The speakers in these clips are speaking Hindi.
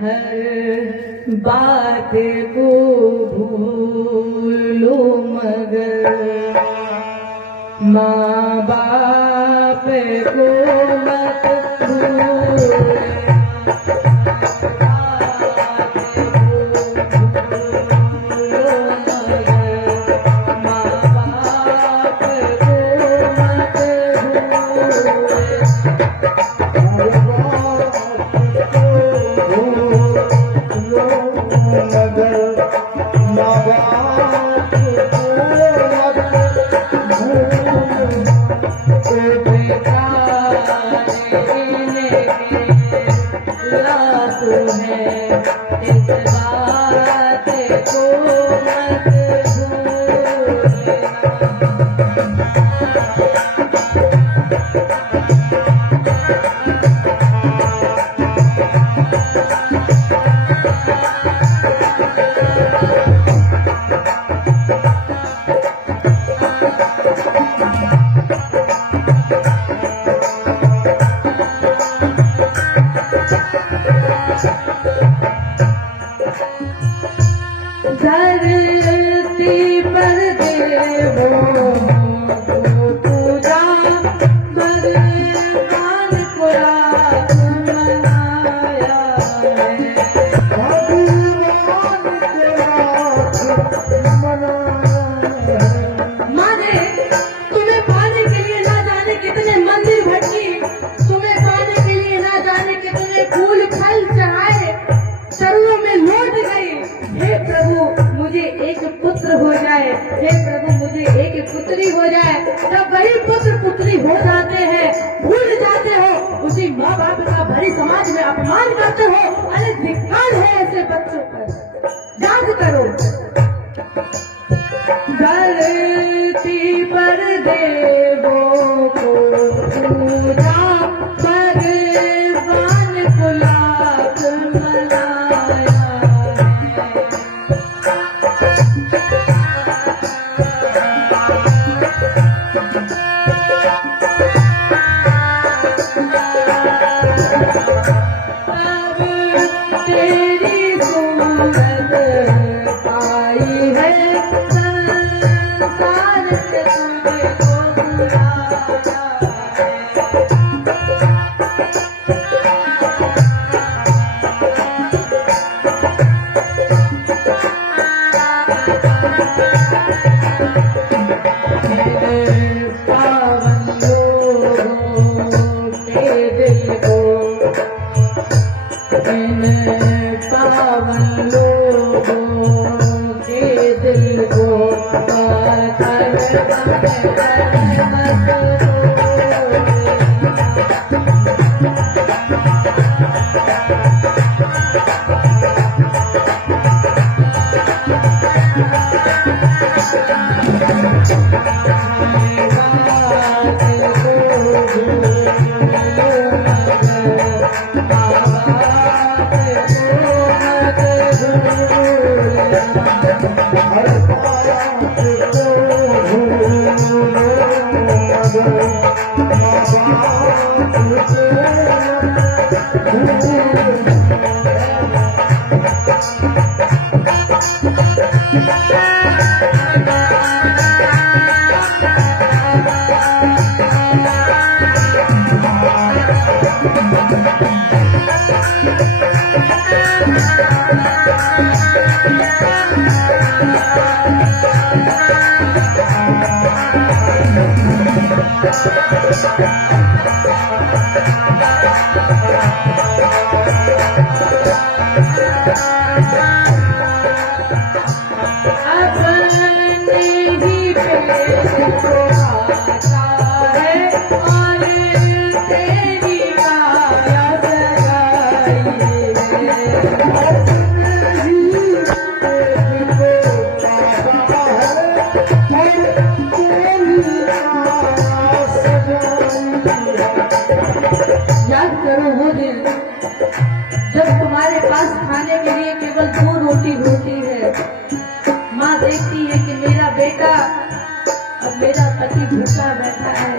हर बात को भूलो मगर माँ बाप को मत भूलो। धरती पर देवो पूजा भगवान को रात मनाया है। माने तुम्हें पाने के लिए ना जाने कितने मंदिर भटकी, तुम्हें पाने के लिए ना जाने कितने फूल फल चढ़ाए, शरणों में लौट गई। हे प्रभु मुझे एक पुत्र हो जाए, हे प्रभु मुझे एक पुत्री हो जाए। जब बड़ी पुत्र पुत्री हो जाते हैं, भूल जाते हो, उसी माँ बाप का भरी समाज में अपमान करते हो। अरे धिक्कार है ऐसे बच्चों पर, याद करो। धरती पर देवों को पूजा भगवान को लाख मनाया। तेरी सूरत आई है संसार से तुझको बुलाया है। पावन लोगों के दिल को, पावन लोगों के दिल को जब तुम्हारे पास खाने के लिए केवल 2 रोटी होती है। माँ देखती है कि मेरा बेटा और मेरा पति भूखा बैठा है,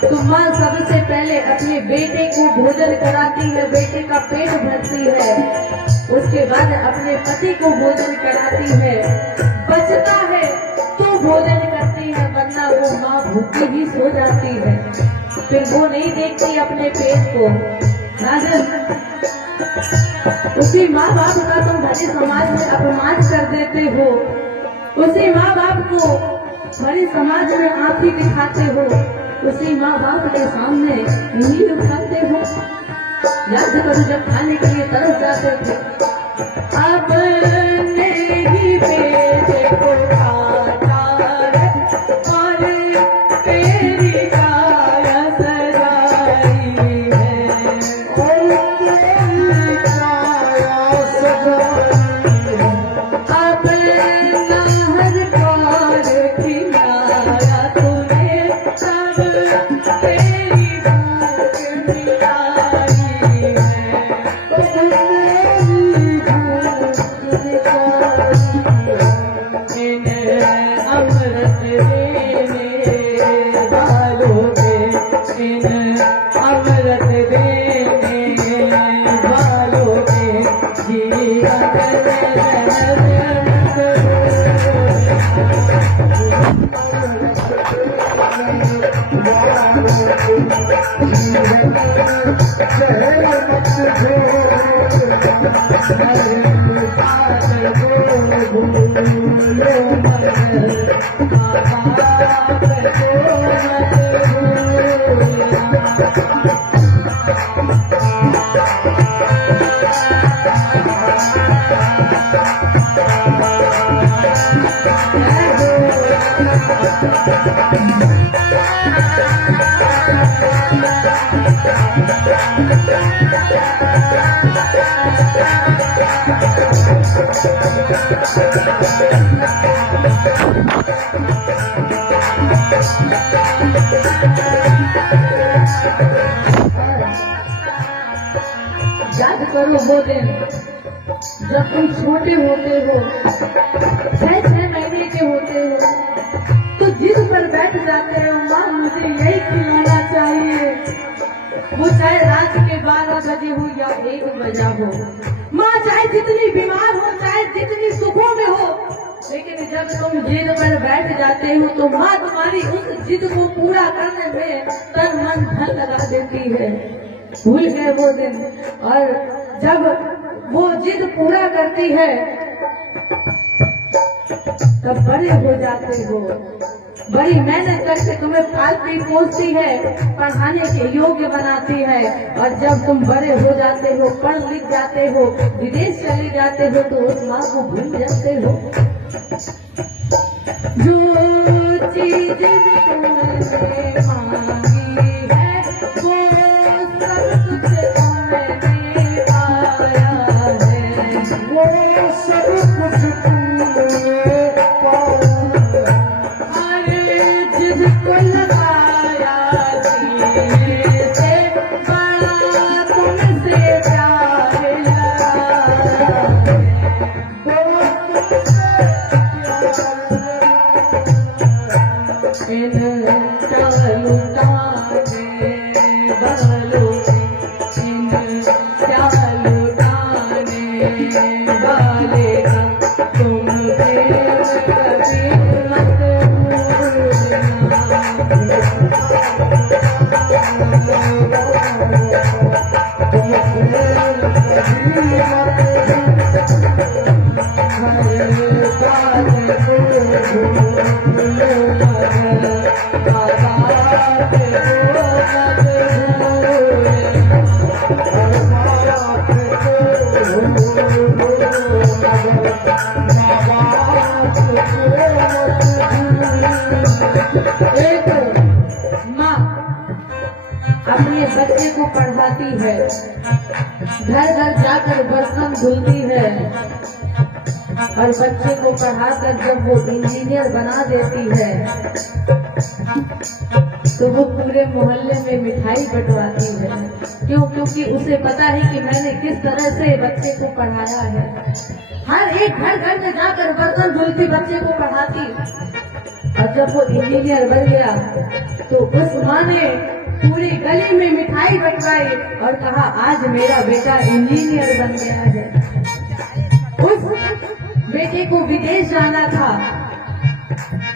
तो माँ सबसे पहले अपने बेटे को भोजन कराती है, बेटे का पेट भरती है, उसके बाद अपने पति को भोजन कराती है, बचता है तो भोजन करती है, वरना वो माँ भूखी ही सो जाती है। फिर वो नहीं देखती अपने पेट को। राजन, उसी माँ बाप का तुम भले समाज में अपमान कर देते हो, उसी माँ बाप को भले समाज में आंखी दिखाते हो, उसी माँ बाप के सामने नील उठाते हो। याद करो जब खाने के लिए तरस जाते थे, अपने ही बेटे को खाता है और तेरी काया सजाई है, और तेरी काया सजाई है, अपना हर पार खिलाया तूने, सब तेरी भूख मिटाई है, अमृत देने वालों के, अमृत देने वालों के याद करो वो दिन जब तुम छोटे होते हो, 6-6 महीने के होते हो, तो जिद पर बैठ जाते हो, माँ मुझे यही खिलाना चाहिए, वो चाहे रात के 12 बजे हो या 1 बजा हो। माँ चाहे जितनी बीमार हो, चाहे जितनी सुखों में हो, लेकिन जब तुम जिद पर बैठ जाते हो तो माँ तुम्हारी उस जिद को पूरा करने में तन मन धन लगा देती है। भूल गए वो दिन, और जब वो जिद पूरा करती है तब बड़े हो जाते हो, बड़ी मेहनत करके तुम्हें पालती पोसती है, पढ़ाने के योग्य बनाती है, और जब तुम बड़े हो जाते हो, पढ़ लिख जाते हो, विदेश चले जाते हो, तो उस माँ को भूल जाते हो। जो चीज तुमने मांगी है वो सब कुछ तुमने पाया है, वो सब कुछ तुमने पाया, अरे जिसको लगाया सीने से बड़ा तुमसे प्यार लगा, इन चालू ताने वालों इन चालू ताने वाले का तुम प्रेम कभी मत अपने बच्चे को पढ़ाती है, घर घर जाकर बर्तन धुलती है, और बच्चे को पढ़ाकर जब वो इंजीनियर बना देती है तो वो पूरे मोहल्ले में मिठाई बंटवाती है। क्यों? क्योंकि उसे पता है कि मैंने किस तरह से बच्चे को पढ़ाया है। हर एक घर घर में जाकर बर्तन धुलती, बच्चे को पढ़ाती, और जब वो इंजीनियर बन गया तो उस माँ ने पूरी गली में मिठाई बंटवाई और कहा आज मेरा बेटा इंजीनियर बन गया है। उस बेटे को विदेश जाना था,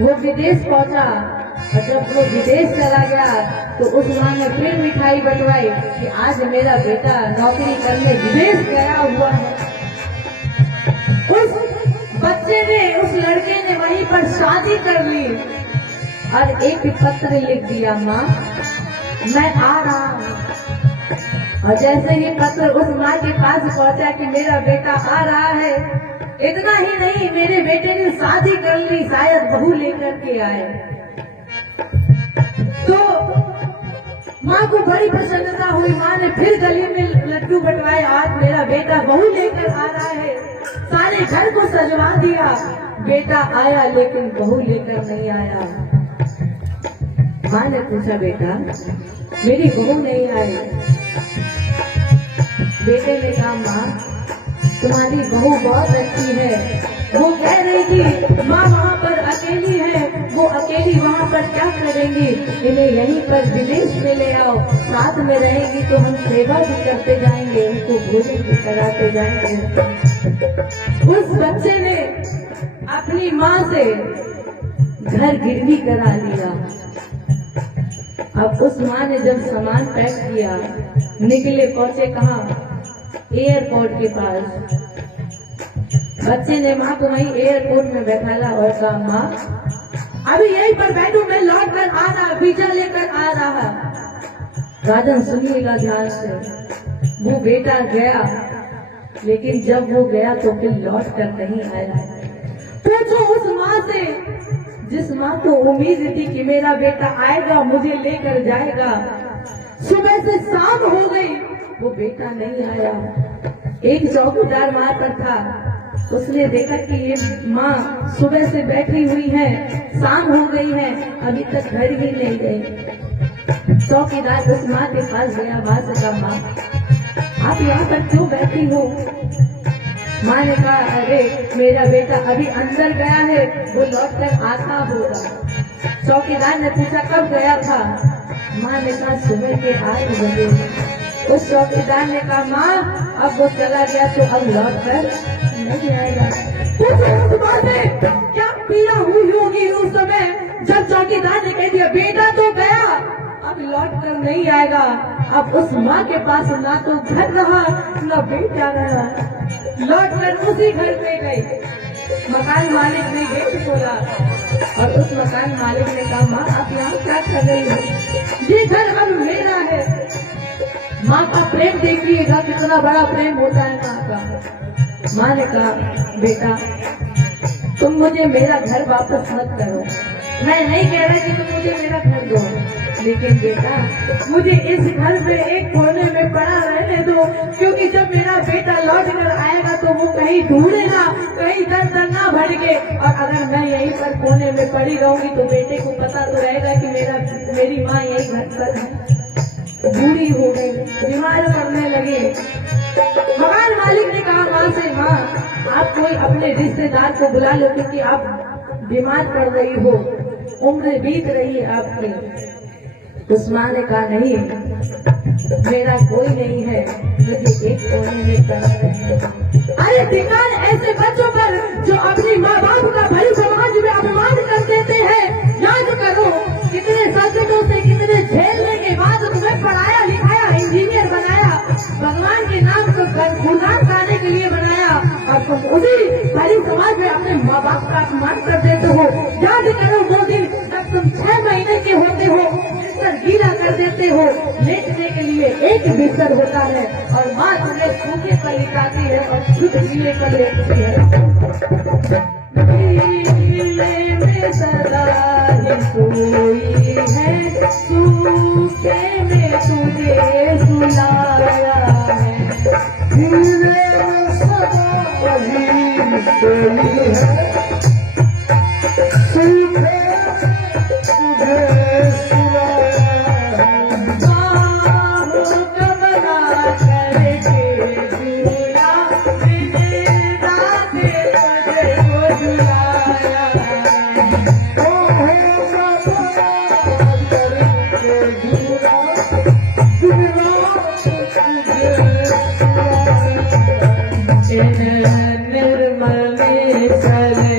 वो विदेश पहुंचा और जब वो विदेश चला गया तो उस माँ ने फिर मिठाई बंटवाई कि आज मेरा बेटा नौकरी करने विदेश गया हुआ है। उस बच्चे ने, उस लड़के ने वहीं पर शादी कर ली और एक पत्र लिख दिया, माँ मैं आ रहा हूँ। और जैसे ही पत्र उस माँ के पास पहुंचा कि मेरा बेटा आ रहा है, इतना ही नहीं मेरे बेटे ने शादी कर ली, शायद बहू लेकर के आए। तो माँ को बड़ी प्रसन्नता हुई, माँ ने फिर गली में लड्डू बंटवाए, आज मेरा बेटा बहू लेकर आ रहा है। सारे घर को सजवा दिया, बेटा आया लेकिन बहू लेकर नहीं आया। माँ ने पूछा बेटा मेरी बहू नहीं आई। बेटे ने कहा माँ तुम्हारी बहू बहुत अच्छी है, वो कह रही थी माँ वहाँ पर अकेली है, वो अकेली वहाँ पर क्या करेंगी, इन्हें यहीं पर विदेश में ले आओ, साथ में रहेगी तो हम सेवा भी करते जाएंगे, उनको भोजन भी कराते जाएंगे। उस बच्चे ने अपनी माँ से घर गिरवी करा लिया। अब उस माँ ने जब सामान पैक किया, निकले, पहुंचे कहाँ, एयरपोर्ट के पास। बच्चे ने माँ को वहीं एयरपोर्ट में बैठाला और कहा माँ अभी यहीं पर बैठो, मैं लौट कर आ रहा, वीजा लेकर आ रहा। राजन सुनिएगा ध्यान से, वो बेटा गया लेकिन जब वो गया तो फिर लौट कर नहीं आया। पूछो उस माँ से जिस माँ को उम्मीद थी कि मेरा बेटा आएगा मुझे लेकर जाएगा, सुबह से शाम हो गई वो बेटा नहीं आया। एक चौकीदार वहां पर था, उसने देखा कि ये माँ सुबह से बैठी हुई है, शाम हो गई है, अभी तक घर ही नहीं गई। चौकीदार उस माँ के पास गया, माँ से कहा माँ आप यहाँ पर क्यों बैठी हो। माँ ने कहा अरे मेरा बेटा अभी अंदर गया है, वो लौट कर आता होगा। चौकीदार ने पूछा कब गया था। माँ ने कहा सुबह के 8 बजे। उस चौकीदार ने कहा माँ अब वो चला गया तो अब लौट कर नहीं आएगा। उस माँ से क्या पीड़ा हुई होगी उस समय जब चौकीदार ने कह दिया बेटा तो गया अब लौट कर नहीं आएगा। अब उस माँ के पास ना तो घर रहा ना बेटा रहा, लौट कर उसी घर पे गई। मकान मालिक ने गेट खोला और उस मकान मालिक ने कहा माँ आप यहाँ क्या कर रही हो, ये घर अब मेरा है। माँ का प्रेम देखिएगा कितना बड़ा प्रेम होता है माँ का। माँ ने कहा बेटा तुम मुझे मेरा घर वापस मत करो, मैं नहीं कह रहा कि तुम मुझे मेरा घर दो, लेकिन बेटा मुझे इस घर में एक कोने में पड़ा रहने दो, क्योंकि जब मेरा बेटा लौट कर आएगा तो वो कहीं ढूंढेगा, कहीं दर दर ना भटके, और अगर मैं यहीं पर कोने में पड़ी रहूंगी तो बेटे को पता तो रहेगा कि मेरी माँ यही घर पर है। बूढ़ी हो गई, बीमार पड़ने लगे। मकान मालिक ने कहा माँ से माँ आप कोई अपने रिश्तेदार को बुला लो क्योंकि आप बीमार पड़ रही हो, उम्र बीत रही है आपकी। उस माँ ने कहा नहीं मेरा कोई नहीं है, मुझे एक कोने में पड़ा है। अरे धिक्कार ऐसे बच्चों पर जो अपनी माँ बाप का भली समाज में अपमान कर देते हैं। याद करो कितने संकटों से कितने झेलने के बाद तुम्हें पढ़ाया लिखाया, इंजीनियर बनाया, भगवान के नाम को गुणगान गाने के लिए बनाया, और तुम उसी भली समाज में अपने माँ बाप का अपमान कर देते हो। याद करो वो दिन जब तुम 6 महीने के होते हो, गीला कर देते हो, लेटने के लिए एक बिस्तर होता है और माँ तुम्हें सूखे पर लिटाती है और खुद गीले पर लेटती है। गीले में सदा ही सोई है, सूखे में तुझे सुलाया है। गीले में सदा ही सोई है, सूखे Oh निर्मल चले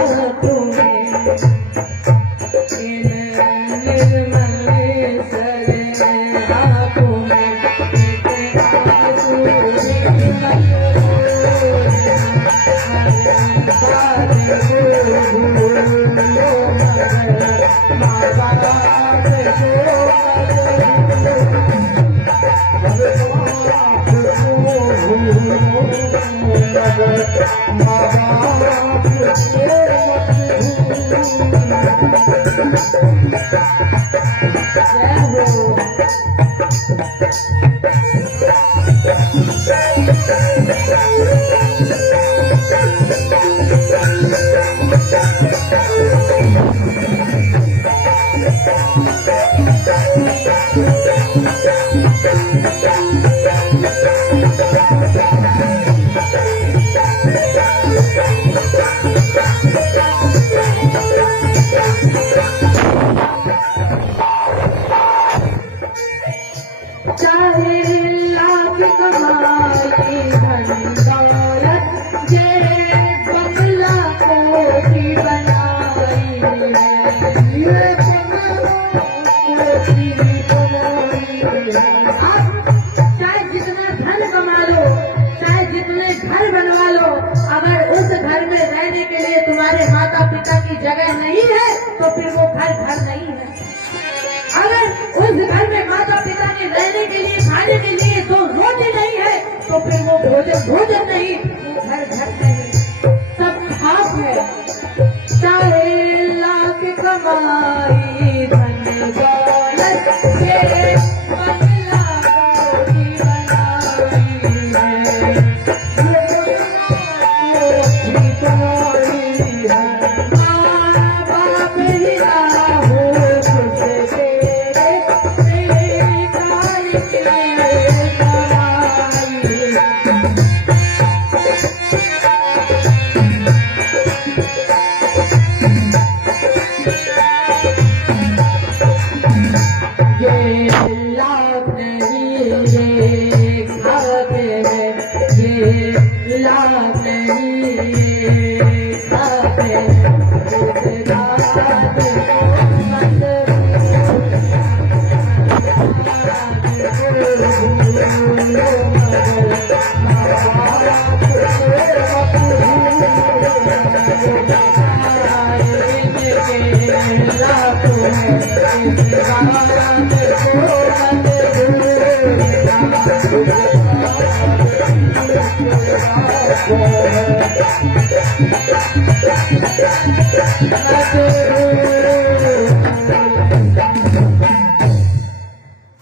आंखों में, इन निर्मल चले आंखों में आंसू चाहे लाख कमाई धन दौलत, ये बंगला कोठी बनाई है, ये बंगला कोठी बनाई है। आप चाहे जितना धन कमा लो, चाहे जितने घर बनवा लो, अगर उस घर में रहने के लिए तुम्हारे माता पिता की जगह नहीं है तो फिर वो घर घर नहीं है। अगर उस घर में माता पिता के रहने के लिए, खाने के लिए तो रोटी नहीं है तो फिर वो भोजन नहीं, वो घर घर नहीं, सब खास है। चाहे लाख कमाई धन दौलत, ये बंगला कोठी बनाई है, ये कोठी बनाई है। माँ बाप ही राहो खुश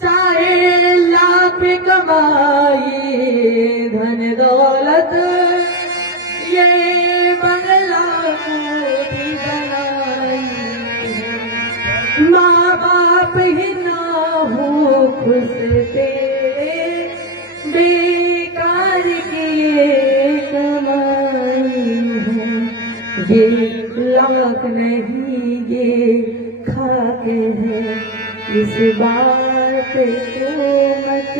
चाहे लाख कमाई धन दौलत, ये बंगला कोठी बनाई है। माँ बाप ही ना हो खुश तेरे, बेकार की ये कमाई है। ये लाख नहीं ये खाके है, इस बात को मत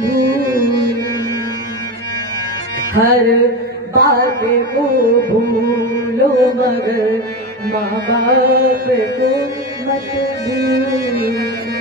भूल। हर बात को भूलो मगर माँ बाप को मत भूल।